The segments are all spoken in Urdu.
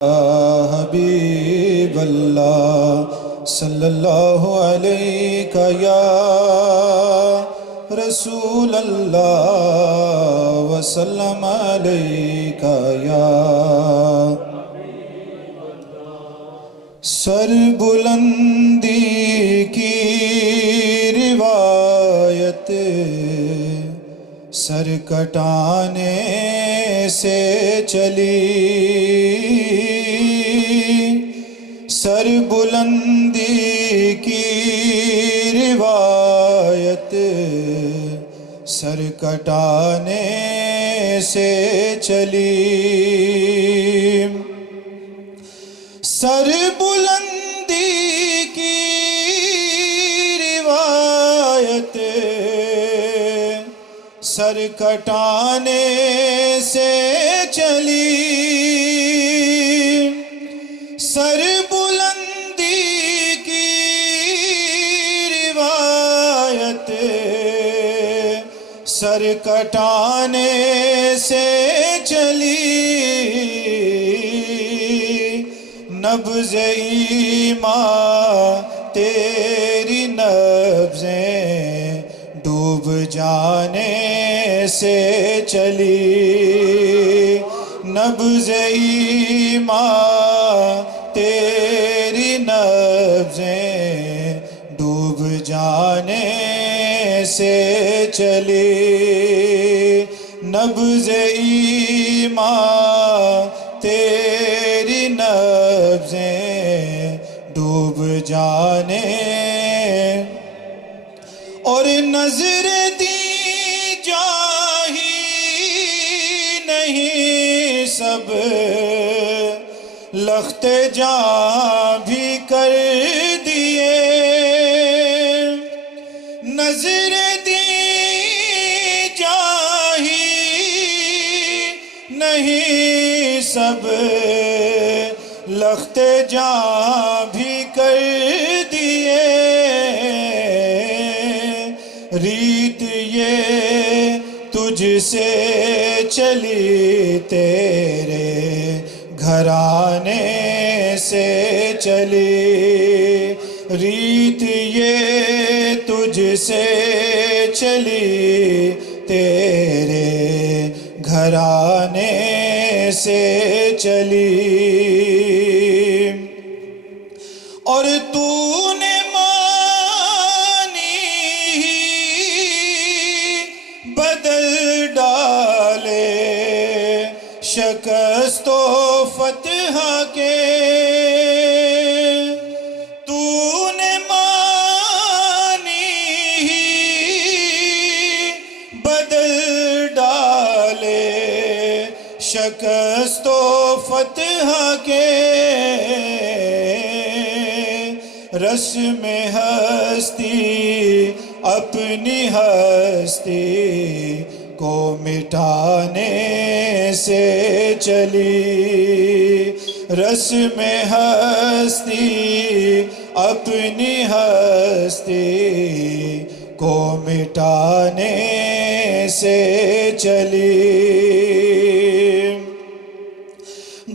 حبیب اللہ صلی اللہ علیہ یا رسول اللہ وسلم علیہ یا سر بلندی کی روایت سر کٹانے سے چلی، سر بلندی کی روایت سر کٹانے سے چلی، سر بلندی کی روایت سر کٹانے سے چلی، سر بلندی کی روایت سر کٹانے سے چلی، نبض ایمان تیری نبضیں ڈوب جانے سے چلی، نبض ایمان تیری نبضیں ڈوب جانے سے چلی، نبض ایمان تیری نبضیں ڈوب جانے، اور نظر دی جاہی نہیں سب لخت جاں بھی کر دیے، نظر دی جاہی نہیں سب لخت جاں بھی کر دیے، ریت یہ تجھ سے چلی تیرے گھرانے سے چلی، ریت یہ تجھ سے چلی تیرے گھرانے سے چلی، اور تو نے مانی ہی بدل ڈالے شکست و فتح کے، تو نے مانی ہی بدل ڈالے شکست و فتح کے، رسم ہستی اپنی ہستی کو مٹانے سے چلی، رسم ہستی اپنی ہستی کو مٹانے سے چلی،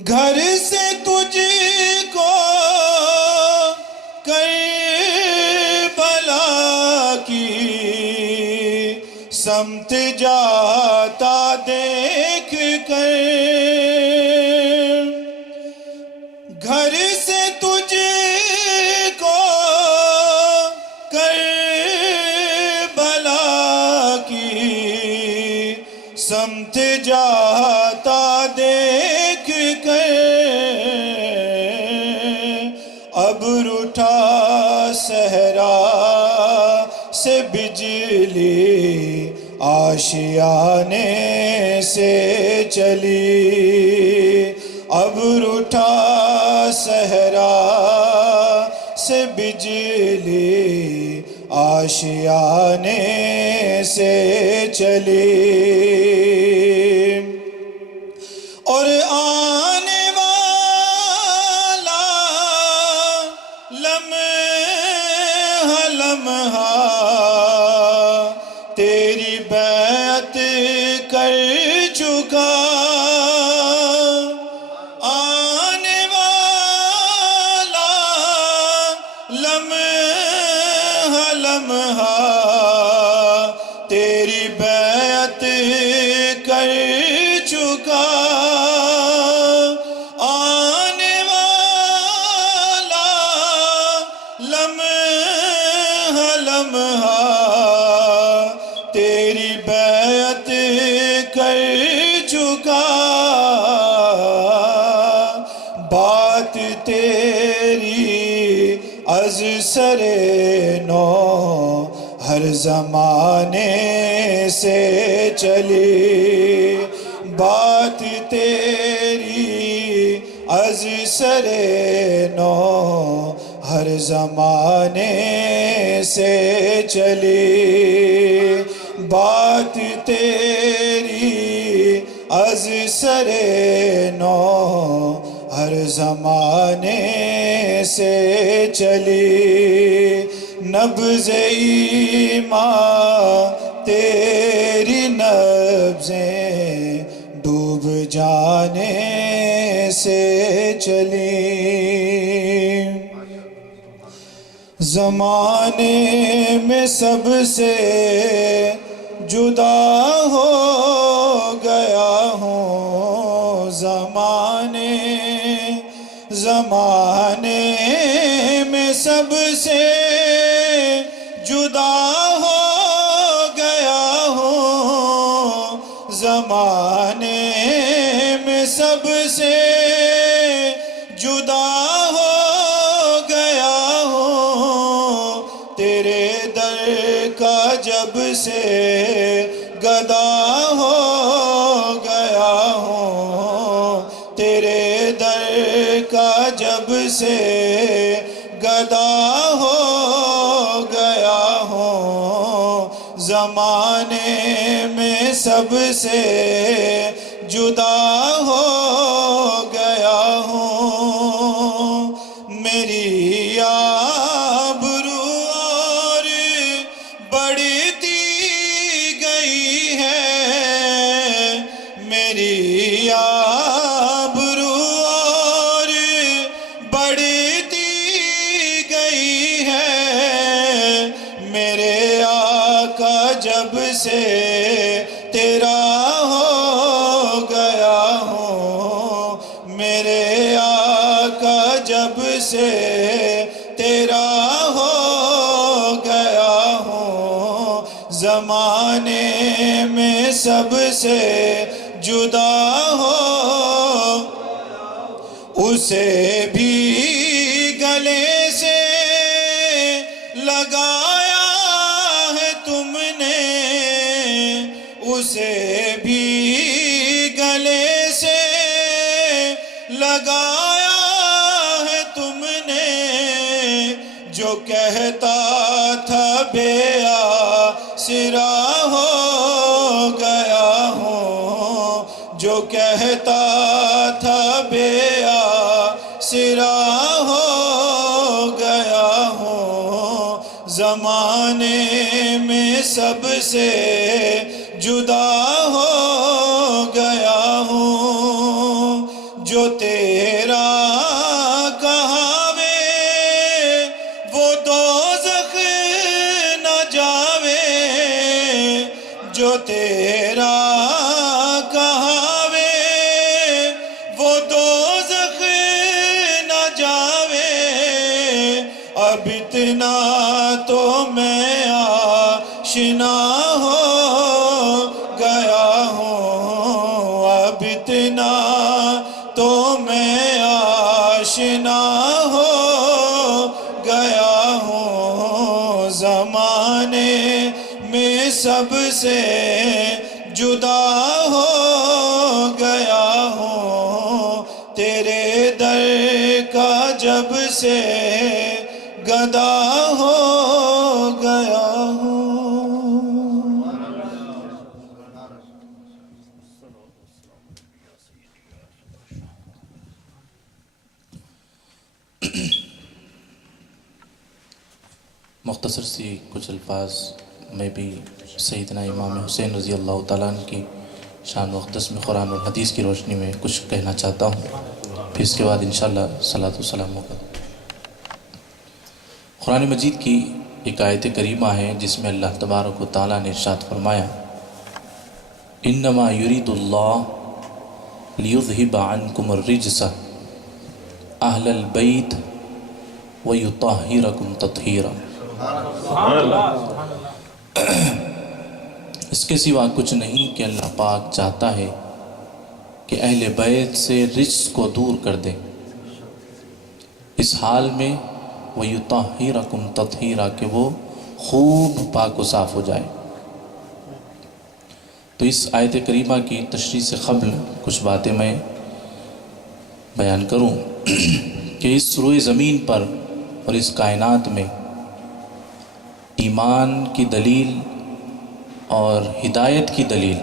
گھر سے تجھ کو کربلا کی سمت جاتا دیکھ کر، گھر سے تجھ کو کربلا کی سمت جاتا دیکھ کر، ابر اٹھا صحرا سے بجلی آشیانے سے چلی، ابر اٹھا صحرا سے بجلی آشیانے سے چلی، اور آنے والا لمحہ لمحہ تیری بیعت کر چکا، آنے لمحہ لمحہ تیری بیعت کر چکا، آنے والا لمحہ لمحہ تیری بیعت کر چکا، بات تیری از سر نو ہر زمانے سے چلی، بات تیری از سر نو ہر زمانے سے چلی، بات تیری از سر نو ہر زمانے سے چلی، نبض ایمان تیری نبضیں ڈوب جانے سے چلی، زمانے میں سب سے جدا ہو گیا ہوں، زمانے میں سب سے جدا ہو گیا ہوں، زمانے میں سب سے جدا ہو گیا ہوں، تیرے در کا جب سے گدا ہو گیا ہوں، تیرے در کا جب سے گدا ہو گیا ہوں، زمانے میں سب سے جدا ہو گیا ہوں، میری آبرو اور بڑھتی گئی ہے، میری آبرو اور بڑھتی گئی ہے، میرے آقا جب سے تیرا ہو گیا ہوں، میرے آقا جب سے تیرا ہو گیا ہوں، زمانے میں سب سے جدا ہو، اسے بھی گلے سے لگایا ہے تم نے، اسے بھی گلے سے لگایا ہے تم نے، جو کہتا تھا بے آسرا ہو گیا ہوں، جو کہتا تھا بے آسرا ہو گیا ہوں، زمانے میں سب سے جدا ہو گیا ہوں، جو تیرا کہاوے وہ دوزخ نہ جاوے، جو تیرا کہاوے وہ دوزخ نہ جاوے، اب اتنا تو میں آشنا ہو گیا ہوں، اب اتنا تو میں آشنا ہو گیا ہوں، زمانے میں سب سے جدا ہو گیا ہوں، تیرے در کا جب سے گدا ہو گیا ہوں۔ مختصر سی کچھ الفاظ میں بھی سیدنا امام حسین رضی اللہ تعالیٰ عنہ کی شان و اقدس میں قرآن اور حدیث کی روشنی میں کچھ کہنا چاہتا ہوں، پھر اس کے بعد انشاءاللہ صلاۃ و سلام ہوگا۔ قرآن مجید کی ایک آیت کریمہ ہے جس میں اللہ تبارک و تعالیٰ نے ارشاد فرمایا انما یرید اللہ لیذہب عنکم الرجس اہل البیت ویطہرکم تطہیرا۔ اس کے سوا کچھ نہیں کہ اللہ پاک چاہتا ہے کہ اہل بیت سے رجس کو دور کر دے، اس حال میں وَيُطَهِّرَكُمْ تَطْهِيرًا کہ وہ خوب پاک و صاف ہو جائے۔ تو اس آیت کریمہ کی تشریح سے قبل کچھ باتیں میں بیان کروں کہ اس روئے زمین پر اور اس کائنات میں ایمان کی دلیل اور ہدایت کی دلیل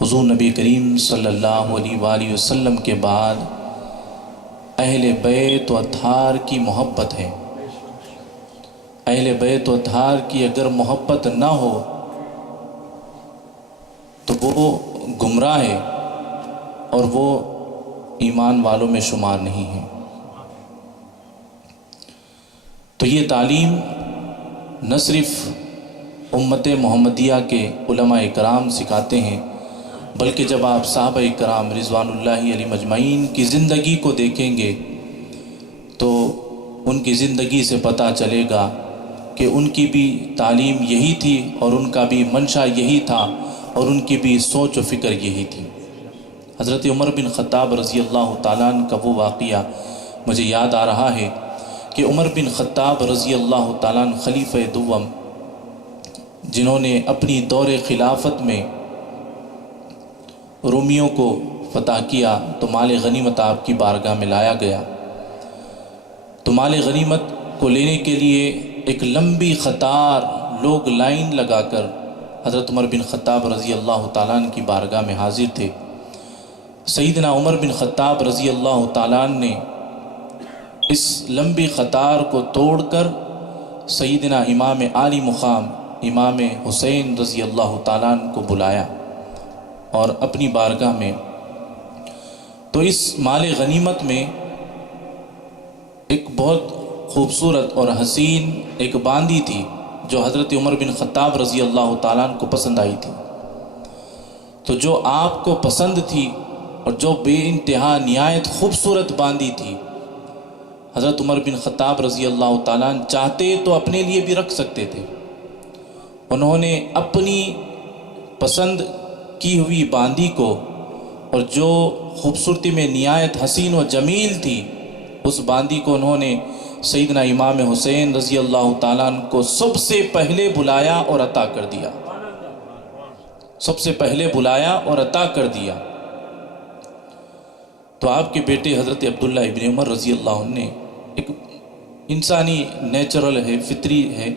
حضور نبی کریم صلی اللہ علیہ وآلہ وسلم کے بعد اہل بیت و اطہار کی محبت ہے۔ اہل بیت و اطہار کی اگر محبت نہ ہو تو وہ گمراہ ہے اور وہ ایمان والوں میں شمار نہیں ہے۔ تو یہ تعلیم نہ صرف امت محمدیہ کے علماء اکرام سکھاتے ہیں، بلکہ جب آپ صحابہ اکرام رضوان اللہ علیہ مجمعین کی زندگی کو دیکھیں گے تو ان کی زندگی سے پتہ چلے گا کہ ان کی بھی تعلیم یہی تھی اور ان کا بھی منشا یہی تھا اور ان کی بھی سوچ و فکر یہی تھی۔ حضرت عمر بن خطاب رضی اللہ تعالیٰ عنہ کا وہ واقعہ مجھے یاد آ رہا ہے کہ عمر بن خطاب رضی اللہ تعالیٰ عنہ خلیفہ دوم جنہوں نے اپنی دور خلافت میں رومیوں کو فتح کیا تو مال غنیمت آپ کی بارگاہ میں لایا گیا۔ تو مال غنیمت کو لینے کے لیے ایک لمبی قطار لوگ لائن لگا کر حضرت عمر بن خطاب رضی اللہ تعالیٰ عنہ کی بارگاہ میں حاضر تھے۔ سیدنا عمر بن خطاب رضی اللہ تعالیٰ عنہ نے اس لمبی قطار کو توڑ کر سیدنا امام عالی مقام امام حسین رضی اللہ تعالیٰ عنہ کو بلایا اور اپنی بارگاہ میں۔ تو اس مال غنیمت میں ایک بہت خوبصورت اور حسین ایک باندی تھی جو حضرت عمر بن خطاب رضی اللہ تعالیٰ عنہ کو پسند آئی تھی۔ تو جو آپ کو پسند تھی اور جو بے انتہا نہایت خوبصورت باندی تھی، حضرت عمر بن خطاب رضی اللہ تعالیٰ عنہ چاہتے تو اپنے لیے بھی رکھ سکتے تھے۔ انہوں نے اپنی پسند کی ہوئی باندی کو اور جو خوبصورتی میں نہایت حسین و جمیل تھی اس باندی کو انہوں نے سیدنا امام حسین رضی اللہ تعالیٰ عنہ کو سب سے پہلے بلایا اور عطا کر دیا۔ سب سے پہلے بلایا اور عطا کر دیا۔ تو آپ کے بیٹے حضرت عبداللہ ابن عمر رضی اللہ عنہ نے ایک انسانی نیچرل ہے، فطری ہے،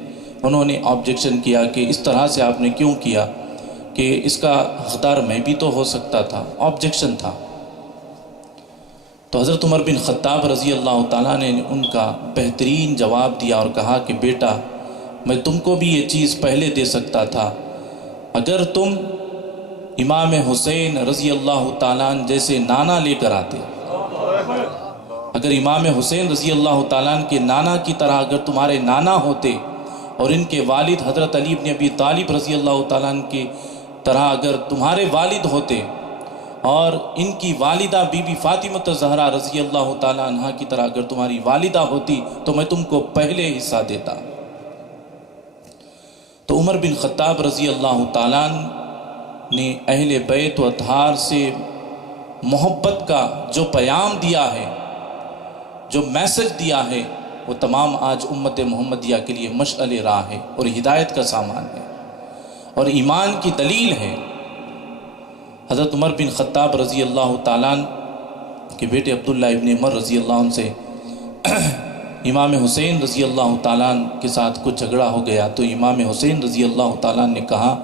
انہوں نے آبجیکشن کیا کہ اس طرح سے آپ نے کیوں کیا، کہ اس کا حقدار میں بھی تو ہو سکتا تھا، آبجیکشن تھا۔ تو حضرت عمر بن خطاب رضی اللہ تعالیٰ نے ان کا بہترین جواب دیا اور کہا کہ بیٹا میں تم کو بھی یہ چیز پہلے دے سکتا تھا اگر تم امام حسین رضی اللہ تعالیٰ عنہ جیسے نانا لے کر آتے۔ اگر امام حسین رضی اللہ تعالیٰ عنہ کے نانا کی طرح اگر تمہارے نانا ہوتے اور ان کے والد حضرت علی بن ابی طالب رضی اللہ تعالیٰ عنہ کی طرح اگر تمہارے والد ہوتے اور ان کی والدہ بی بی فاطمہ الزہرا رضی اللہ تعالیٰ عنہ کی طرح اگر تمہاری والدہ ہوتی تو میں تم کو پہلے حصہ دیتا۔ تو عمر بن خطاب رضی اللہ تعالیٰ عنہ نے اہل بیت و اطہار سے محبت کا جو پیام دیا ہے، جو میسج دیا ہے، وہ تمام آج امت محمدیہ کے لیے مشعل راہ ہے اور ہدایت کا سامان ہے اور ایمان کی دلیل ہے۔ حضرت عمر بن خطاب رضی اللہ تعالیٰ عنہ کے بیٹے عبداللہ ابن عمر رضی اللہ عنہ سے امام حسین رضی اللہ تعالیٰ عنہ کے ساتھ کچھ جھگڑا ہو گیا تو امام حسین رضی اللہ تعالیٰ عنہ نے کہا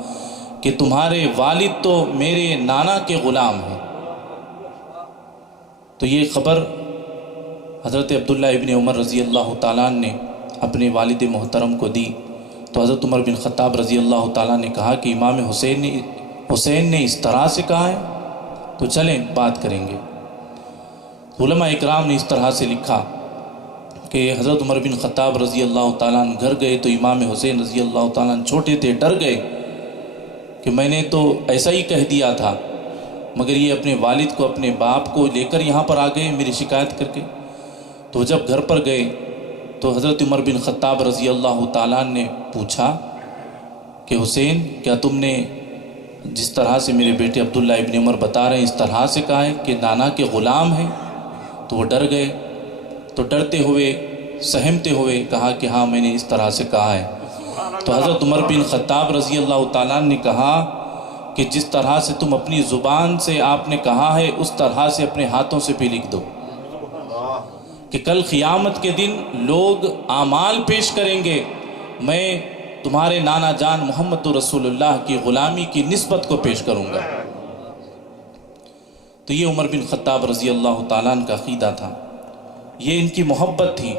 کہ تمہارے والد تو میرے نانا کے غلام ہیں۔ تو یہ خبر حضرت عبداللہ ابن عمر رضی اللہ تعالیٰ عنہ نے اپنے والد محترم کو دی تو حضرت عمر بن خطاب رضی اللہ تعالیٰ نے کہا کہ امام حسین نے اس طرح سے کہا ہے تو چلیں بات کریں گے۔ علماء اکرام نے اس طرح سے لکھا کہ کہ حضرت عمر بن خطاب رضی اللہ تعالیٰ عنہ گھر گئے تو امام حسین رضی اللہ تعالیٰ عنہ چھوٹے تھے، ڈر گئے کہ میں نے تو ایسا ہی کہہ دیا تھا، مگر یہ اپنے والد کو، اپنے باپ کو لے کر یہاں پر آ گئے میری شکایت کر کے۔ تو جب گھر پر گئے تو حضرت عمر بن خطاب رضی اللہ تعالیٰ عنہ نے پوچھا کہ حسین، کیا تم نے جس طرح سے میرے بیٹے عبداللہ ابن عمر بتا رہے ہیں اس طرح سے کہا ہے کہ نانا کے غلام ہیں؟ تو وہ ڈر گئے، تو ڈرتے ہوئے سہمتے ہوئے کہا کہ ہاں میں نے اس طرح سے کہا ہے۔ تو حضرت عمر بن خطاب رضی اللہ تعالیٰ نے کہا کہ جس طرح سے تم اپنی زبان سے آپ نے کہا ہے اس طرح سے اپنے ہاتھوں سے بھی لکھ دو، کہ کل قیامت کے دن لوگ اعمال پیش کریں گے، میں تمہارے نانا جان محمد رسول اللہ کی غلامی کی نسبت کو پیش کروں گا۔ تو یہ عمر بن خطاب رضی اللہ تعالیٰ عنہ کا عقیدہ تھا، یہ ان کی محبت تھی۔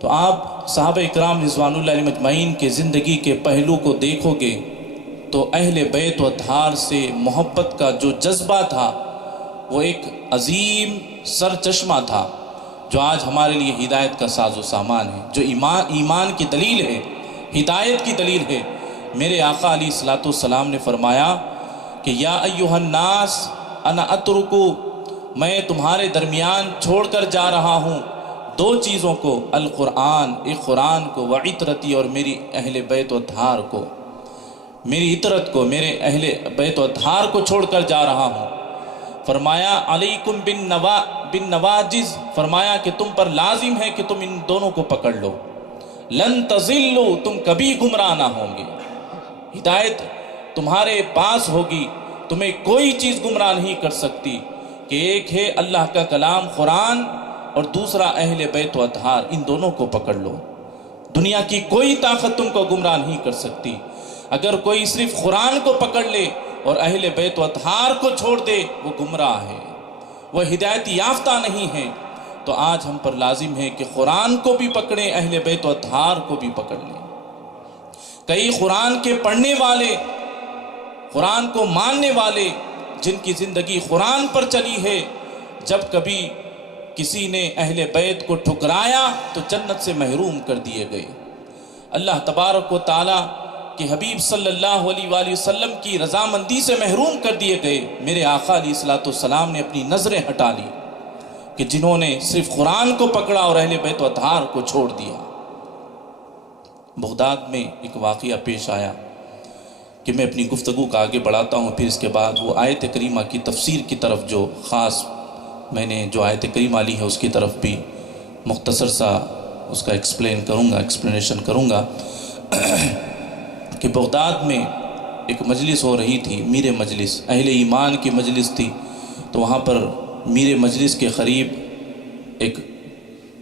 تو آپ صحابہ اکرام رضوان اللہ علیہم اجمعین کے زندگی کے پہلو کو دیکھو گے تو اہل بیت و اطہار سے محبت کا جو جذبہ تھا وہ ایک عظیم سرچشمہ تھا، جو آج ہمارے لیے ہدایت کا ساز و سامان ہے، جو ایمان کی دلیل ہے، ہدایت کی دلیل ہے۔ میرے آقا علیہ الصلوۃ والسلام نے فرمایا کہ یا ایھا الناس انا اترکو، میں تمہارے درمیان چھوڑ کر جا رہا ہوں دو چیزوں کو، القرآن، ایک قرآن کو، وعطرتی، اور میری اہل بیت و اطہار کو، میری عطرت کو، میرے اہل بیت و اطہار کو چھوڑ کر جا رہا ہوں۔ فرمایا علیکم بالنواجذ، فرمایا کہ تم پر لازم ہے کہ تم ان دونوں کو پکڑ لو، لن تضلوا، تم کبھی گمراہ نہ ہوں گے، ہدایت تمہارے پاس ہوگی، تمہیں کوئی چیز گمراہ نہیں کر سکتی، کہ ایک ہے اللہ کا کلام قرآن اور دوسرا اہل بیت و اطہار، ان دونوں کو پکڑ لو، دنیا کی کوئی طاقت تم کو گمراہ نہیں کر سکتی۔ اگر کوئی صرف قرآن کو پکڑ لے اور اہل بیت و اطہار کو چھوڑ دے وہ گمراہ ہے، وہ ہدایت یافتہ نہیں ہے۔ تو آج ہم پر لازم ہے کہ قرآن کو بھی پکڑیں، اہل بیت و اطہار کو بھی پکڑ لیں۔ کئی قرآن کے پڑھنے والے، قرآن کو ماننے والے، جن کی زندگی قرآن پر چلی ہے، جب کبھی کسی نے اہل بیت کو ٹھکرایا تو جنت سے محروم کر دیے گئے، اللہ تبارک و تعالیٰ کہ حبیب صلی اللہ علیہ وآلہ وسلم کی رضامندی سے محروم کر دیے گئے۔ میرے آقا علیہ الصلوۃ والسلام نے اپنی نظریں ہٹا لی کہ جنہوں نے صرف قرآن کو پکڑا اور اہل بیت و اطہار کو چھوڑ دیا۔ بغداد میں ایک واقعہ پیش آیا کہ میں اپنی گفتگو کا آگے بڑھاتا ہوں، پھر اس کے بعد وہ آیت کریمہ کی تفسیر کی طرف، جو خاص میں نے جو آیت کریمہ لی ہے اس کی طرف بھی مختصر سا اس کا ایکسپلینیشن کروں گا کہ بغداد میں ایک مجلس ہو رہی تھی، میر مجلس، اہل ایمان کی مجلس تھی۔ تو وہاں پر میر مجلس کے قریب ایک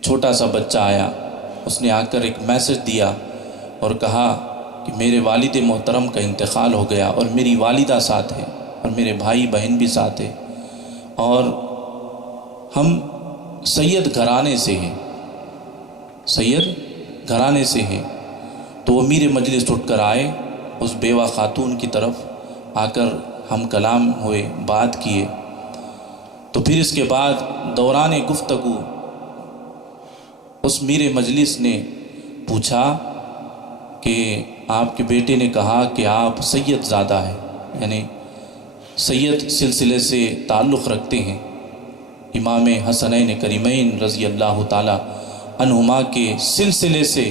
چھوٹا سا بچہ آیا، اس نے آ کر ایک میسج دیا اور کہا کہ میرے والد محترم کا انتقال ہو گیا اور میری والدہ ساتھ ہے اور میرے بھائی بہن بھی ساتھ ہے، اور ہم سید گھرانے سے ہیں، سید گھرانے سے ہیں۔ تو وہ میر مجلس اٹھ کر آئے، اس بیوہ خاتون کی طرف آ کر ہم کلام ہوئے، بات کیے۔ تو پھر اس کے بعد دوران گفتگو اس میر مجلس نے پوچھا کہ آپ کے بیٹے نے کہا کہ آپ سید زادہ ہیں، یعنی سید سلسلے سے تعلق رکھتے ہیں، امام حسنین کریمین رضی اللہ تعالی عنہما کے سلسلے سے،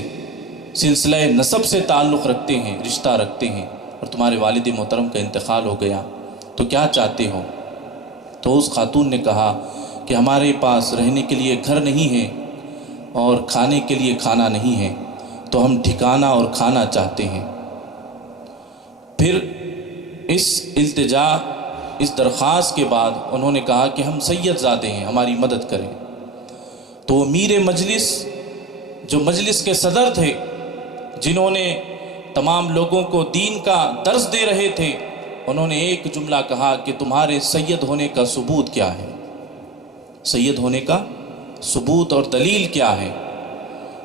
سلسلہ نسب سے تعلق رکھتے ہیں، رشتہ رکھتے ہیں، اور تمہارے والد محترم کا انتقال ہو گیا، تو کیا چاہتے ہو؟ تو اس خاتون نے کہا کہ ہمارے پاس رہنے کے لیے گھر نہیں ہے اور کھانے کے لیے کھانا نہیں ہے، تو ہم ٹھکانہ اور کھانا چاہتے ہیں۔ پھر اس التجا، اس درخواست کے بعد انہوں نے کہا کہ ہم سید زادے ہیں، ہماری مدد کریں۔ تو وہ میر مجلس، جو مجلس کے صدر تھے، جنہوں نے تمام لوگوں کو دین کا درس دے رہے تھے، انہوں نے ایک جملہ کہا کہ تمہارے سید ہونے کا ثبوت کیا ہے؟ سید ہونے کا ثبوت اور دلیل کیا ہے؟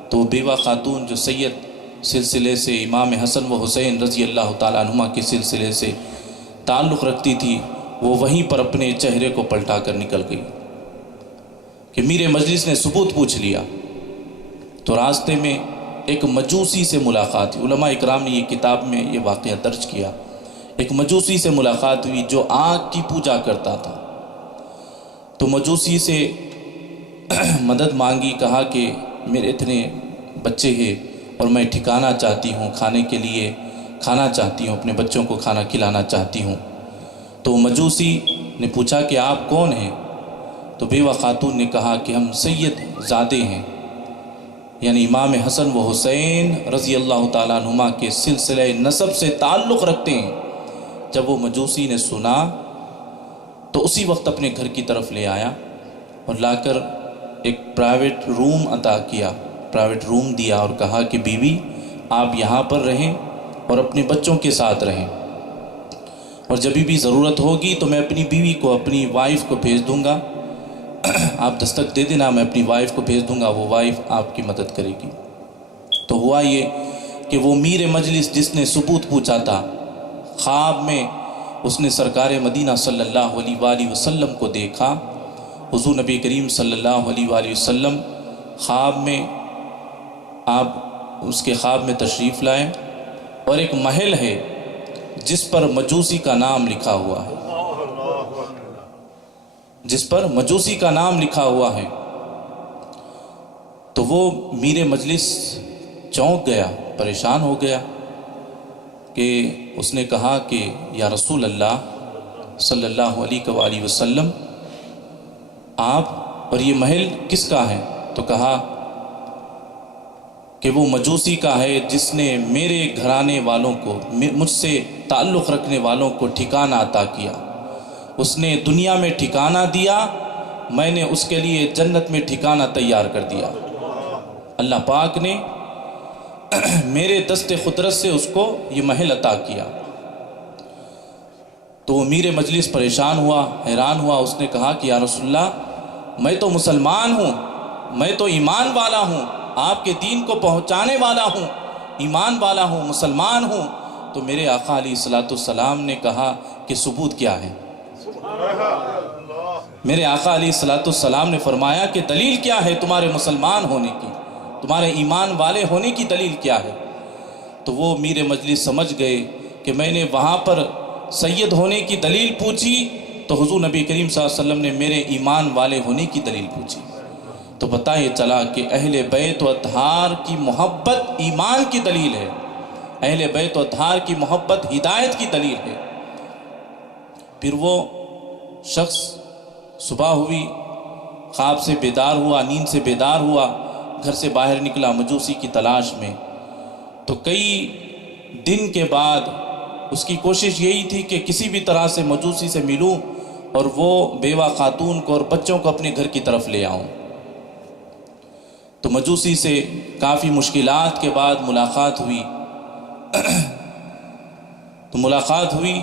تو بیوہ خاتون جو سید سلسلے سے، امام حسن و حسین رضی اللہ تعالیٰ عنہما کے سلسلے سے تعلق رکھتی تھی، وہ وہیں پر اپنے چہرے کو پلٹا کر نکل گئی کہ میر مجلس نے ثبوت پوچھ لیا تو راستے میں ایک مجوسی سے ملاقات ہوئی. علماء اکرام نے یہ کتاب میں یہ واقعہ درج کیا. ایک مجوسی سے ملاقات ہوئی جو آگ کی پوجا کرتا تھا. تو مجوسی سے مدد مانگی, کہا کہ میرے اتنے بچے ہیں اور میں ٹھکانا چاہتی ہوں, کھانے کے لیے کھانا چاہتی ہوں, اپنے بچوں کو کھانا کھلانا چاہتی ہوں. تو مجوسی نے پوچھا کہ آپ کون ہیں؟ تو بیوہ خاتون نے کہا کہ ہم سید زادے ہیں, یعنی امام حسن و حسین رضی اللہ تعالیٰ عنہما کے سلسلہ نسب سے تعلق رکھتے ہیں. جب وہ مجوسی نے سنا تو اسی وقت اپنے گھر کی طرف لے آیا اور لا کر ایک پرائیویٹ روم عطا کیا, پرائیویٹ روم دیا اور کہا کہ بیوی آپ یہاں پر رہیں اور اپنے بچوں کے ساتھ رہیں, اور جب بھی ضرورت ہوگی تو میں اپنی بیوی کو, اپنی وائف کو بھیج دوں گا, آپ دستک دے دینا, میں اپنی وائف کو بھیج دوں گا, وہ وائف آپ کی مدد کرے گی. تو ہوا یہ کہ وہ میر مجلس جس نے ثبوت پوچھا تھا, خواب میں اس نے سرکار مدینہ صلی اللہ علیہ وآلہ وسلم کو دیکھا. حضور نبی کریم صلی اللہ علیہ وآلہ وسلم خواب میں, آپ اس کے خواب میں تشریف لائے اور ایک محل ہے جس پر مجوسی کا نام لکھا ہوا ہے, جس پر مجوسی کا نام لکھا ہوا ہے. تو وہ میر مجلس چونک گیا, پریشان ہو گیا کہ اس نے کہا کہ یا رسول اللہ صلی اللہ علیہ وآلہ وسلم, آپ اور یہ محل کس کا ہے؟ تو کہا کہ وہ مجوسی کا ہے جس نے میرے گھرانے والوں کو, مجھ سے تعلق رکھنے والوں کو ٹھکانہ عطا کیا. اس نے دنیا میں ٹھکانہ دیا, میں نے اس کے لیے جنت میں ٹھکانہ تیار کر دیا. اللہ پاک نے میرے دست قدرت سے اس کو یہ محل عطا کیا. تو وہ میر مجلس پریشان ہوا, حیران ہوا. اس نے کہا کہ یا رسول اللہ, میں تو مسلمان ہوں, میں تو ایمان والا ہوں, آپ کے دین کو پہنچانے والا ہوں, ایمان والا ہوں, مسلمان ہوں. تو میرے آقا علیہ الصلوۃ والسلام نے کہا کہ ثبوت کیا ہے؟ میرے آقا علیہ الصلوۃ والسلام نے فرمایا کہ دلیل کیا ہے تمہارے مسلمان ہونے کی, تمہارے ایمان والے ہونے کی دلیل کیا ہے؟ تو وہ میر مجلس سمجھ گئے کہ میں نے وہاں پر سید ہونے کی دلیل پوچھی تو حضور نبی کریم صلی اللہ علیہ وسلم نے میرے ایمان والے ہونے کی دلیل پوچھی. تو پتہ یہ چلا کہ اہل بیت و اطہار کی محبت ایمان کی دلیل ہے, اہل بیت و اطہار کی محبت ہدایت کی دلیل ہے. پھر وہ شخص صبح ہوئی, خواب سے بیدار ہوا, نیند سے بیدار ہوا, گھر سے باہر نکلا مجوسی کی تلاش میں. تو کئی دن کے بعد اس کی کوشش یہی تھی کہ کسی بھی طرح سے مجوسی سے ملوں اور وہ بیوہ خاتون کو اور بچوں کو اپنے گھر کی طرف لے آؤں. تو مجوسی سے کافی مشکلات کے بعد ملاقات ہوئی. تو ملاقات ہوئی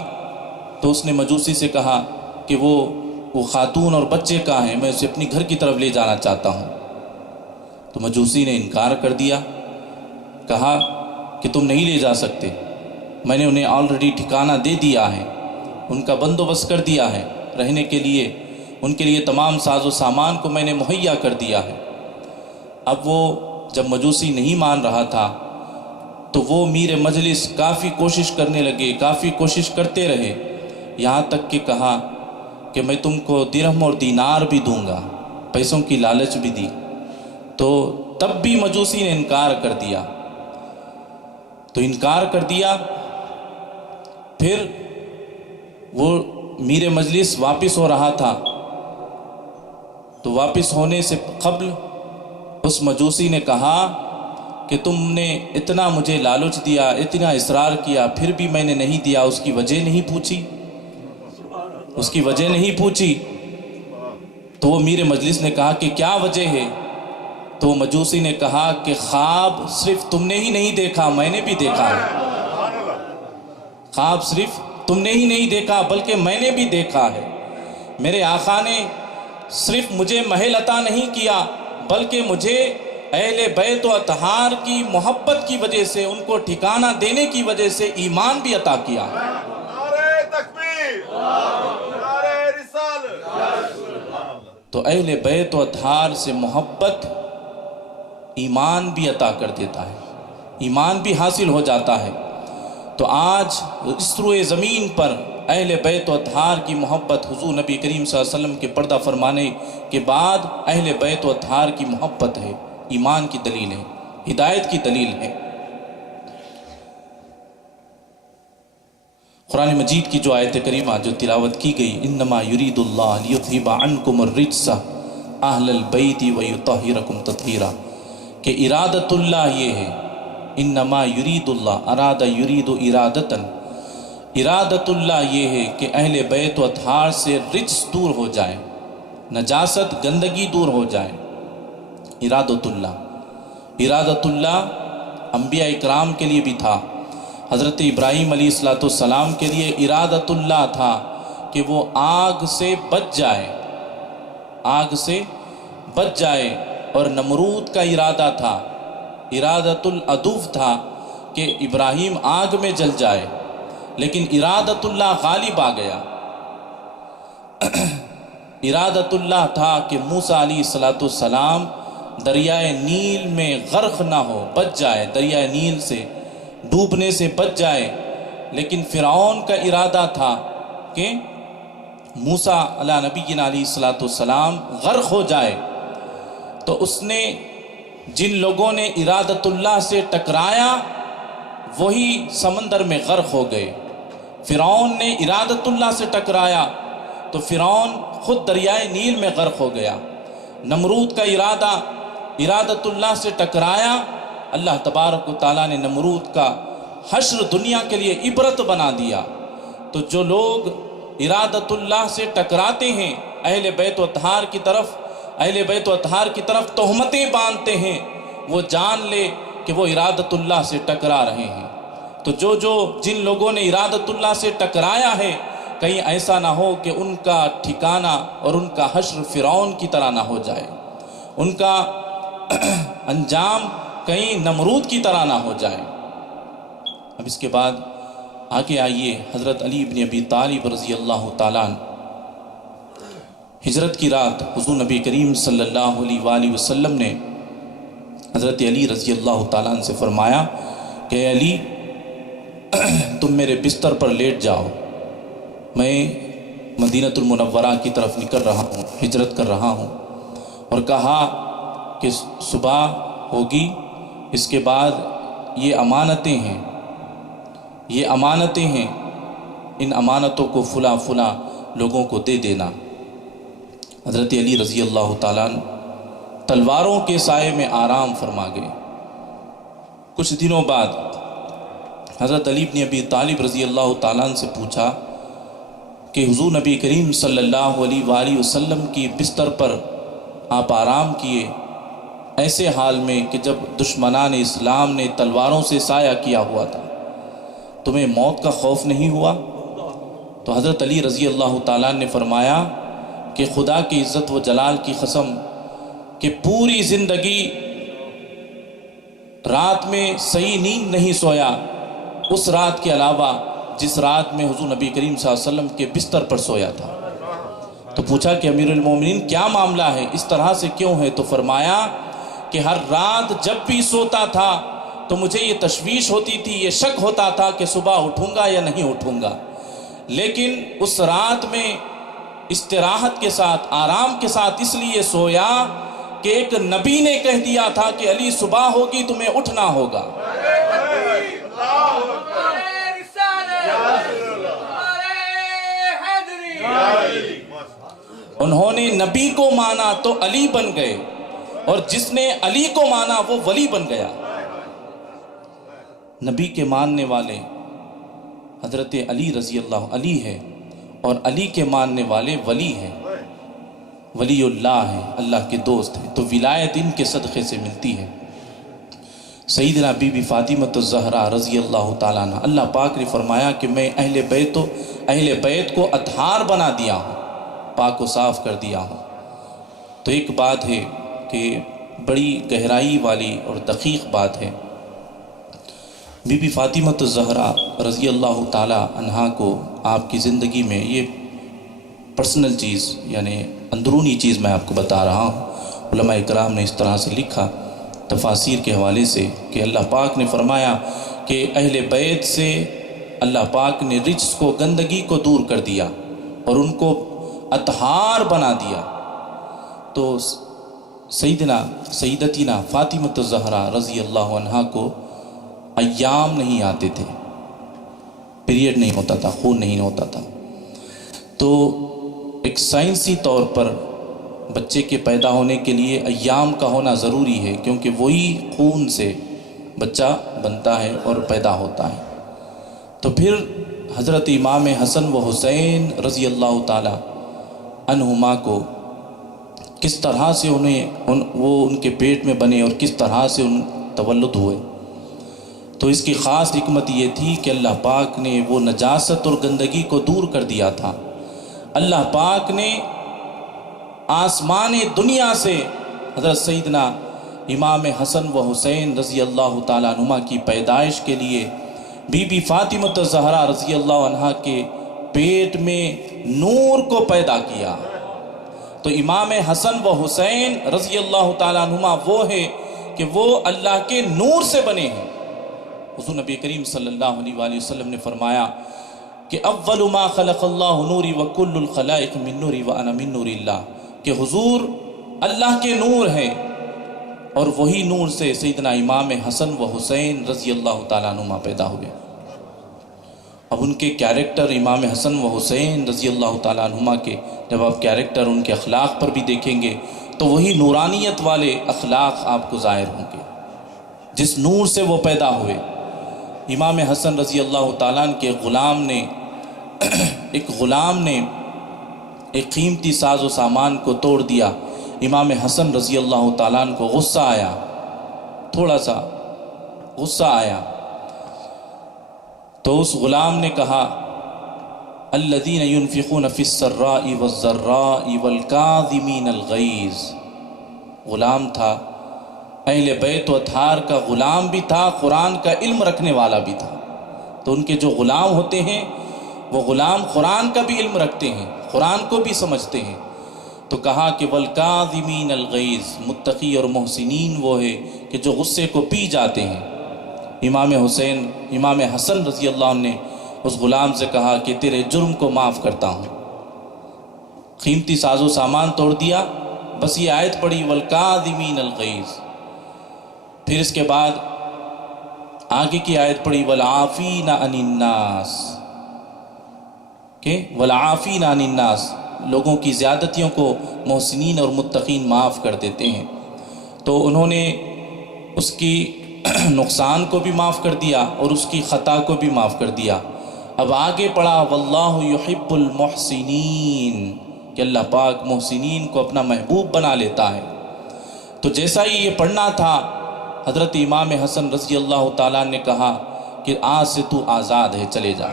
تو اس نے مجوسی سے کہا کہ وہ خاتون اور بچے کہاں ہیں, میں اسے اپنی گھر کی طرف لے جانا چاہتا ہوں. تو مجوسی نے انکار کر دیا, کہا کہ تم نہیں لے جا سکتے, میں نے انہیں آلریڈی ٹھکانہ دے دیا ہے, ان کا بندوبست کر دیا ہے, رہنے کے لیے ان کے لیے تمام ساز و سامان کو میں نے مہیا کر دیا ہے. اب وہ جب مجوسی نہیں مان رہا تھا تو وہ میر مجلس کافی کوشش کرنے لگے, کافی کوشش کرتے رہے, یہاں تک کہ کہا کہ میں تم کو درہم اور دینار بھی دوں گا, پیسوں کی لالچ بھی دی. تو تب بھی مجوسی نے انکار کر دیا. تو انکار کر دیا. پھر وہ میر مجلس واپس ہو رہا تھا, تو واپس ہونے سے قبل اس مجوسی نے کہا کہ تم نے اتنا مجھے لالچ دیا, اتنا اصرار کیا, پھر بھی میں نے نہیں دیا, اس کی وجہ نہیں پوچھی, اس کی وجہ نہیں پوچھی. تو وہ میر مجلس نے کہا کہ کیا وجہ ہے؟ تو وہ مجوسی نے کہا کہ خواب صرف تم نے ہی نہیں دیکھا, میں نے بھی دیکھا ہے. خواب صرف تم نے ہی نہیں دیکھا بلکہ میں نے بھی دیکھا ہے. میرے آقا نے صرف مجھے محل عطا نہیں کیا بلکہ مجھے اہل بیت و اطہار کی محبت کی وجہ سے, ان کو ٹھکانہ دینے کی وجہ سے ایمان بھی عطا کیا. نعرہ تکبیر, نعرہ رسالت. تو اہل بیت و اطہار سے محبت ایمان بھی عطا کر دیتا ہے، ایمان بھی حاصل ہو جاتا ہے۔ تو آج اس روئے زمین پر اہل بیت و اطہار کی محبت، حضور نبی کریم صلی اللہ علیہ وسلم کے پردہ فرمانے کے بعد اہل بیت و اطہار کی محبت ہے، ایمان کی دلیل ہے، ہدایت کی دلیل ہے۔ قرآن مجید کی جو آیت کریمہ جو تلاوت کی گئی، انما یرید اللہ لیذھب عنکم الرجس اہل البیت ویطہرکم تطہیرا، کہ ارادت اللہ یہ ہے، انما یرید اللہ، اراد یرید ارادتاً، ارادت اللہ یہ ہے کہ اہل بیت و اطہار سے رجس دور ہو جائے، نجاست گندگی دور ہو جائے۔ ارادت اللہ، ارادت اللہ انبیاء اکرام کے لیے بھی تھا۔ حضرت ابراہیم علیہ السلام کے لیے ارادت اللہ تھا کہ وہ آگ سے بچ جائے، آگ سے بچ جائے، اور نمرود کا ارادہ تھا، ارادت العدو تھا کہ ابراہیم آگ میں جل جائے، لیکن ارادت اللہ غالب آ گیا۔ ارادت اللہ تھا کہ موسیٰ علیہ السلام دریائے نیل میں غرق نہ ہو، بچ جائے، دریائے نیل سے ڈوبنے سے بچ جائے، لیکن فرعون کا ارادہ تھا کہ موسیٰ علیہ نبینا علیہ السلام غرق ہو جائے۔ تو اس نے جن لوگوں نے ارادت اللہ سے ٹکرایا وہی سمندر میں غرق ہو گئے۔ فرعون نے ارادت اللہ سے ٹکرایا تو فرعون خود دریائے نیل میں غرق ہو گیا۔ نمرود کا ارادہ ارادت اللہ سے ٹکرایا، اللہ تبارک و تعالیٰ نے نمرود کا حشر دنیا کے لیے عبرت بنا دیا۔ تو جو لوگ ارادت اللہ سے ٹکراتے ہیں، اہل بیت و اطہار کی طرف، اہل بیت و اطہار کی طرف تہمتیں باندھتے ہیں، وہ جان لے کہ وہ ارادت اللہ سے ٹکرا رہے ہیں۔ تو جن لوگوں نے ارادت اللہ سے ٹکرایا ہے، کہیں ایسا نہ ہو کہ ان کا ٹھکانہ اور ان کا حشر فرعون کی طرح نہ ہو جائے، ان کا انجام کہیں نمرود کی طرح نہ ہو جائے۔ اب اس کے بعد آگے آئیے، حضرت علی بن ابی طالب رضی اللہ تعالیٰ عنہ، ہجرت کی رات حضور نبی کریم صلی اللہ علیہ وآلہ وسلم نے حضرت علی رضی اللہ تعالیٰ عنہ سے فرمایا کہ اے علی، تم میرے بستر پر لیٹ جاؤ، میں مدینۃ المنورہ کی طرف نکل رہا ہوں، ہجرت کر رہا ہوں۔ اور کہا کہ صبح ہوگی، اس کے بعد یہ امانتیں ہیں، یہ امانتیں ہیں، ان امانتوں کو فلاں فلاں لوگوں کو دے دینا۔ حضرت علی رضی اللہ تعالیٰ عنہ تلواروں کے سائے میں آرام فرما گئے۔ کچھ دنوں بعد حضرت علی بن ابی طالب رضی اللہ تعالیٰ عنہ سے پوچھا کہ حضور نبی کریم صلی اللہ علیہ وآلہ وسلم کی بستر پر آپ آرام کیے ایسے حال میں کہ جب دشمنان اسلام نے تلواروں سے سایہ کیا ہوا تھا، تمہیں موت کا خوف نہیں ہوا؟ تو حضرت علی رضی اللہ تعالیٰ نے فرمایا کہ خدا کی عزت و جلال کی قسم کہ پوری زندگی رات میں صحیح نیند نہیں سویا، اس رات کے علاوہ جس رات میں حضور نبی کریم صلی اللہ علیہ وسلم کے بستر پر سویا تھا۔ تو پوچھا کہ امیر المومنین کیا معاملہ ہے، اس طرح سے کیوں ہے؟ تو فرمایا کہ ہر رات جب بھی سوتا تھا تو مجھے یہ تشویش ہوتی تھی، یہ شک ہوتا تھا کہ صبح اٹھوں گا یا نہیں اٹھوں گا، لیکن اس رات میں استراحت کے ساتھ، آرام کے ساتھ اس لیے سویا کہ ایک نبی نے کہہ دیا تھا کہ علی صبح ہوگی تمہیں اٹھنا ہوگا۔ انہوں نے نبی کو مانا تو علی بن گئے، اور جس نے علی کو مانا وہ ولی بن گیا۔ نبی کے ماننے والے حضرت علی رضی اللہ علی ہے، اور علی کے ماننے والے ولی ہیں، ولی اللہ ہیں، اللہ کے دوست ہیں، تو ولایت ان کے صدقے سے ملتی ہے۔ سیدنا بی بی فاطمۃ الزہرا رضی اللہ تعالیٰ عنہ، اللہ پاک نے فرمایا کہ میں اہل بیت کو اطہار بنا دیا ہوں، پاک و صاف کر دیا ہوں۔ تو ایک بات ہے کہ بڑی گہرائی والی اور دقیق بات ہے، بی بی فاطمۃ الزہرا رضی اللہ تعالیٰ عنہا کو آپ کی زندگی میں، یہ پرسنل چیز یعنی اندرونی چیز میں آپ کو بتا رہا ہوں، علماء اکرام نے اس طرح سے لکھا تفاسیر کے حوالے سے کہ اللہ پاک نے فرمایا کہ اہل بیت سے اللہ پاک نے رجس کو، گندگی کو دور کر دیا اور ان کو اطہار بنا دیا۔ تو سیدتنا فاطمۃ الزہرا رضی اللہ عنہا کو ایام نہیں آتے تھے، پیریڈ نہیں ہوتا تھا، خون نہیں ہوتا تھا۔ تو ایک سائنسی طور پر بچے کے پیدا ہونے کے لیے ایام کا ہونا ضروری ہے، کیونکہ وہی خون سے بچہ بنتا ہے اور پیدا ہوتا ہے۔ تو پھر حضرت امام حسن و حسین رضی اللہ تعالی عنہما کو کس طرح سے وہ ان کے پیٹ میں بنے اور کس طرح سے ان تولد ہوئے، تو اس کی خاص حکمت یہ تھی کہ اللہ پاک نے وہ نجاست اور گندگی کو دور کر دیا تھا۔ اللہ پاک نے آسمان دنیا سے حضرت سیدنا امام حسن و حسین رضی اللہ تعالیٰ عنہما کی پیدائش کے لیے بی بی فاطمۃ الزہرا رضی اللہ عنہا کے پیٹ میں نور کو پیدا کیا۔ تو امام حسن و حسین رضی اللہ تعالیٰ عنہما وہ ہے کہ وہ اللہ کے نور سے بنے ہیں۔ حضور نبی کریم صلی اللہ علیہ وآلہ وسلم نے فرمایا کہ اول ما خلق اللہ نوری وکل الخلائق من نوری وانا من نور اللہ، کہ حضور اللہ کے نور ہیں اور وہی نور سے سیدنا امام حسن و حسین رضی اللہ تعالیٰ عنہما پیدا ہوئے۔ اب ان کے کیریکٹر امام حسن و حسین رضی اللہ تعالیٰ عنہما کے جب آپ کیریکٹر ان کے اخلاق پر بھی دیکھیں گے تو وہی نورانیت والے اخلاق آپ کو ظاہر ہوں گے جس نور سے وہ پیدا ہوئے۔ امام حسن رضی اللہ تعالیٰ عنہ کے غلام نے ایک قیمتی ساز و سامان کو توڑ دیا۔ امام حسن رضی اللہ تعالیٰ عنہ کو غصہ آیا، تھوڑا سا غصہ آیا، تو اس غلام نے کہا الذین ينفقون فی السراء والضراء والکاظمین الغیظ۔ غلام تھا، اہل بیت و اطہار کا غلام بھی تھا، قرآن کا علم رکھنے والا بھی تھا۔ تو ان کے جو غلام ہوتے ہیں وہ غلام قرآن کا بھی علم رکھتے ہیں، قرآن کو بھی سمجھتے ہیں۔ تو کہا کہ والکاظمین الغیظ، متقی اور محسنین وہ ہے کہ جو غصے کو پی جاتے ہیں۔ امام حسن رضی اللہ عنہ نے اس غلام سے کہا کہ تیرے جرم کو معاف کرتا ہوں، قیمتی ساز و سامان توڑ دیا، بس یہ آیت پڑھی والکاظمین الغیظ۔ پھر اس کے بعد آگے کی آیت پڑھی والعافین عن الناس، کہ والعافین عن الناس، لوگوں کی زیادتیوں کو محسنین اور متقین معاف کر دیتے ہیں۔ تو انہوں نے اس کی نقصان کو بھی معاف کر دیا اور اس کی خطا کو بھی معاف کر دیا۔ اب آگے پڑھا واللہ یحب المحسنین، کہ اللہ پاک محسنین کو اپنا محبوب بنا لیتا ہے۔ تو جیسا ہی یہ پڑھنا تھا، حضرت امام حسن رضی اللہ تعالیٰ نے کہا کہ آج سے تو آزاد ہے، چلے جا۔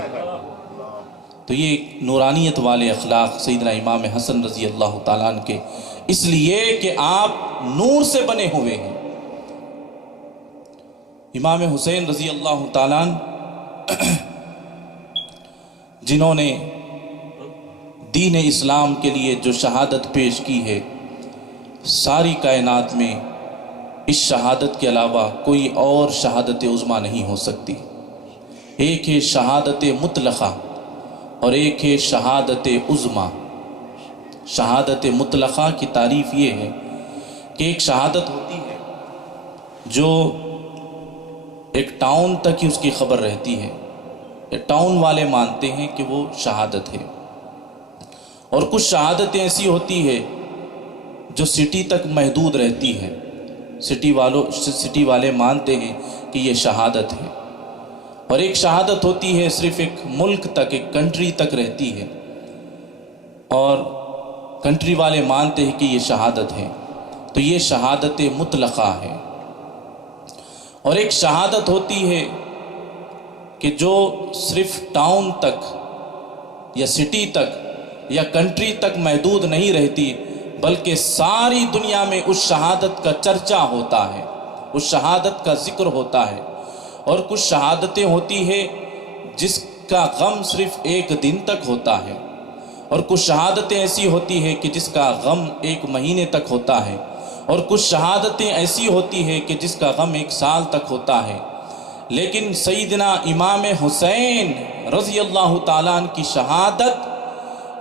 تو یہ نورانیت والے اخلاق سیدنا امام حسن رضی اللہ تعالیٰ عنہ کے، اس لیے کہ آپ نور سے بنے ہوئے ہیں۔ امام حسین رضی اللہ تعالیٰ عنہ جنہوں نے دین اسلام کے لیے جو شہادت پیش کی ہے، ساری کائنات میں اس شہادت کے علاوہ کوئی اور شہادت عظمیٰ نہیں ہو سکتی۔ ایک ہے شہادت مطلقہ اور ایک ہے شہادت عظمیٰ۔ شہادت مطلقہ کی تعریف یہ ہے کہ ایک شہادت ہوتی ہے جو ایک ٹاؤن تک ہی اس کی خبر رہتی ہے، ٹاؤن والے مانتے ہیں کہ وہ شہادت ہے، اور کچھ شہادتیں ایسی ہوتی ہے جو سٹی تک محدود رہتی ہے، سٹی والے مانتے ہیں کہ یہ شہادت ہے، اور ایک شہادت ہوتی ہے صرف ایک ملک تک، ایک کنٹری تک رہتی ہے، اور کنٹری والے مانتے ہیں کہ یہ شہادت ہے۔ تو یہ شہادت مطلقہ ہے۔ اور ایک شہادت ہوتی ہے کہ جو صرف ٹاؤن تک یا سٹی تک یا کنٹری تک محدود نہیں رہتی، بلکہ ساری دنیا میں اس شہادت کا چرچا ہوتا ہے، اس شہادت کا ذکر ہوتا ہے۔ اور کچھ شہادتیں ہوتی ہیں جس کا غم صرف ایک دن تک ہوتا ہے، اور کچھ شہادتیں ایسی ہوتی ہیں کہ جس کا غم ایک مہینے تک ہوتا ہے، اور کچھ شہادتیں ایسی ہوتی ہے کہ جس کا غم 1 سال تک ہوتا ہے، لیکن سیدنا امام حسین رضی اللہ تعالیٰ عنہ کی شہادت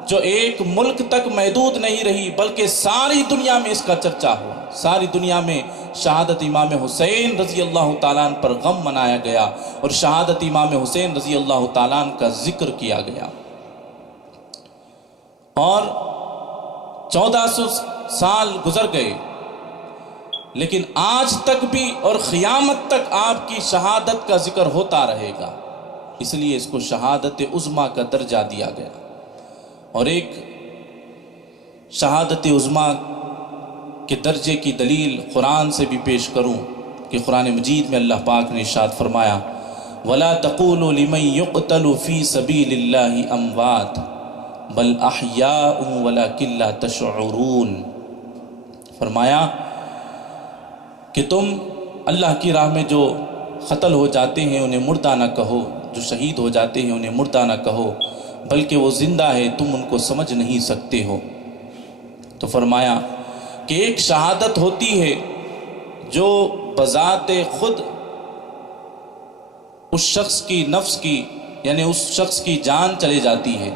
جو ایک ملک تک محدود نہیں رہی بلکہ ساری دنیا میں اس کا چرچا ہوا، ساری دنیا میں شہادت امام حسین رضی اللہ تعالیٰ عنہ پر غم منایا گیا اور شہادت امام حسین رضی اللہ تعالیٰ عنہ کا ذکر کیا گیا۔ اور 1400 سال گزر گئے، لیکن آج تک بھی اور قیامت تک آپ کی شہادت کا ذکر ہوتا رہے گا، اس لیے اس کو شہادت عظمیٰ کا درجہ دیا گیا۔ اور ایک شہادت عظمیٰ کے درجے کی دلیل قرآن سے بھی پیش کروں کہ قرآن مجید میں اللہ پاک نے ارشاد فرمایا وَلَا تَقُولُوا لِمَن يُقْتَلُ فِي سَبِيلِ اللَّهِ أَمْوَاتٌ بَلْ أَحْيَاءٌ وَلَكِن لَّا تَشْعُرُونَ، فرمایا کہ تم اللہ کی راہ میں جو قتل ہو جاتے ہیں انہیں مردہ نہ کہو، جو شہید ہو جاتے ہیں انہیں مردہ نہ کہو، بلکہ وہ زندہ ہے، تم ان کو سمجھ نہیں سکتے ہو۔ تو فرمایا کہ ایک شہادت ہوتی ہے جو بذات خود اس شخص کی نفس کی یعنی اس شخص کی جان چلے جاتی ہے،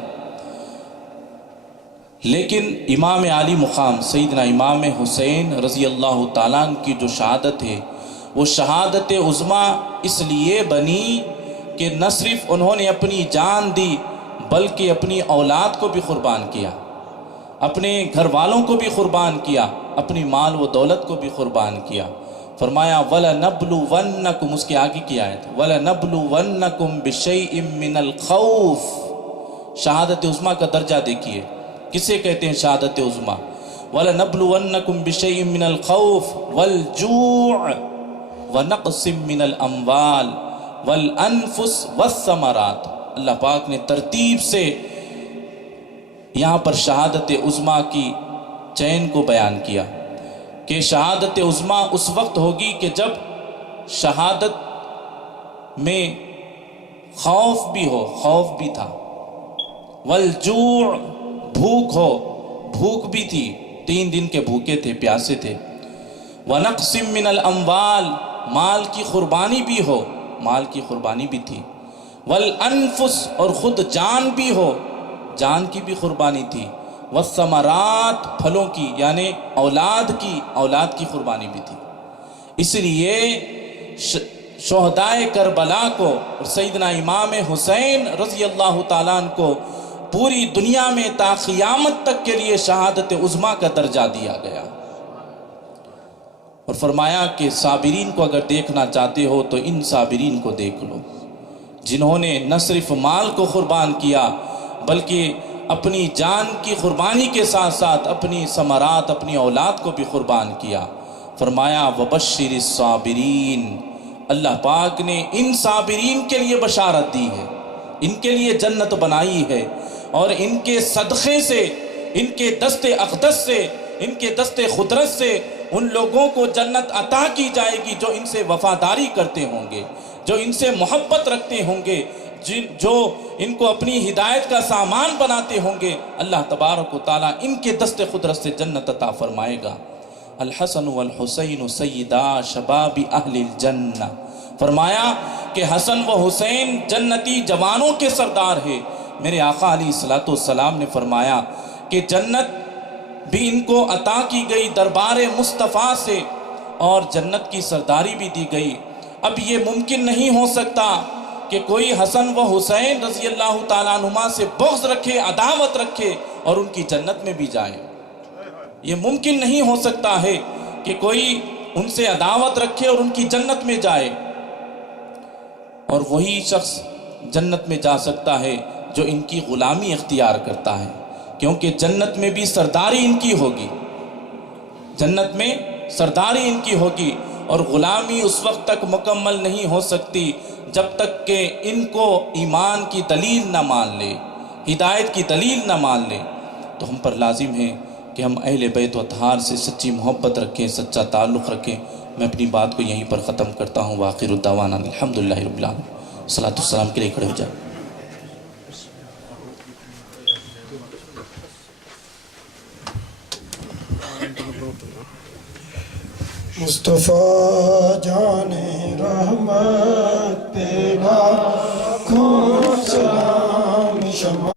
لیکن امام عالی مقام سیدنا امام حسین رضی اللہ تعالیٰ عنہ کی جو شہادت ہے وہ شہادت عظمیٰ اس لیے بنی کہ نہ صرف انہوں نے اپنی جان دی بلکہ اپنی اولاد کو بھی قربان کیا، اپنے گھر والوں کو بھی قربان کیا، اپنی مال و دولت کو بھی قربان کیا۔ فرمایا وَلَنَبْلُوَنَّكُمْ، اس کے آگے کی آیت وَلَنَبْلُوَنَّكُمْ بِشَيْءٍ مِّنَ الْخَوْفِ، شہادت عظمیٰ کا درجہ دیکھیے کسے کہتے ہیں شہادت عظمیٰ، وَلَنَبْلُوَنَّكُمْ بِشَيْءٍ مِّنَ الْخَوْفِ وَالْجُوعِ وَنَقْصٍ مِّنَ الْأَمْوَالِ وَالْأَنفُسِ وَالثَّمَرَاتِ۔ اللہ پاک نے ترتیب سے یہاں پر شہادت عظمیٰ کی چین کو بیان کیا کہ شہادت عظمیٰ اس وقت ہوگی کہ جب شہادت میں خوف بھی ہو، خوف بھی تھا، والجوع، بھوک ہو، بھوک بھی تھی، 3 دن کے بھوکے تھے، پیاسے تھے، ونقص من الاموال، مال کی قربانی بھی ہو، مال کی قربانی بھی تھی، والانفس، اور خود جان بھی ہو، جان کی بھی قربانی تھی، والثمرات، پھلوں کی یعنی اولاد کی قربانی بھی تھی۔ اس لیے شہدائے کربلا کو اور سیدنا امام حسین رضی اللہ تعالیٰ عنہ کو پوری دنیا میں تا قیامت تک کے لیے شہادت عظمیٰ کا درجہ دیا گیا، اور فرمایا کہ صابرین کو اگر دیکھنا چاہتے ہو تو ان صابرین کو دیکھ لو جنہوں نے نہ صرف مال کو قربان کیا بلکہ اپنی جان کی قربانی کے ساتھ ساتھ اپنی ثمرات، اپنی اولاد کو بھی قربان کیا۔ فرمایا وبشر الصابرین، اللہ پاک نے ان صابرین کے لیے بشارت دی ہے، ان کے لیے جنت بنائی ہے، اور ان کے صدقے سے، ان کے دست اقدس سے، ان کے دست قدرت سے ان لوگوں کو جنت عطا کی جائے گی جو ان سے وفاداری کرتے ہوں گے، جو ان سے محبت رکھتے ہوں گے، جو ان کو اپنی ہدایت کا سامان بناتے ہوں گے، اللہ تبارک و تعالیٰ ان کے دست قدرت سے جنت عطا فرمائے گا۔ الحسن والحسین سیدا شباب اہل الجنہ، فرمایا کہ حسن و حسین جنتی جوانوں کے سردار ہیں۔ میرے آقا علیہ الصلوۃ والسلام نے فرمایا کہ جنت بھی ان کو عطا کی گئی دربار مصطفیٰ سے، اور جنت کی سرداری بھی دی گئی۔ اب یہ ممکن نہیں ہو سکتا کہ کوئی حسن و حسین رضی اللہ تعالیٰ عنہما سے بغض رکھے، عداوت رکھے اور ان کی جنت میں بھی جائے۔ یہ ممکن نہیں ہو سکتا ہے کہ کوئی ان سے عداوت رکھے اور ان کی جنت میں جائے، اور وہی شخص جنت میں جا سکتا ہے جو ان کی غلامی اختیار کرتا ہے، کیونکہ جنت میں بھی سرداری ان کی ہوگی، جنت میں سرداری ان کی ہوگی، اور غلامی اس وقت تک مکمل نہیں ہو سکتی جب تک کہ ان کو ایمان کی دلیل نہ مان لے، ہدایت کی دلیل نہ مان لے۔ تو ہم پر لازم ہے کہ ہم اہل بیت و اطہار سے سچی محبت رکھیں، سچا تعلق رکھیں۔ میں اپنی بات کو یہیں پر ختم کرتا ہوں۔ وآخر الدعوانا الحمدللہ رب العالمین۔ صلاۃ والسلام کے لیے کھڑے ہو جائیں۔ مصطفیٰ جان رحمت پہ ناز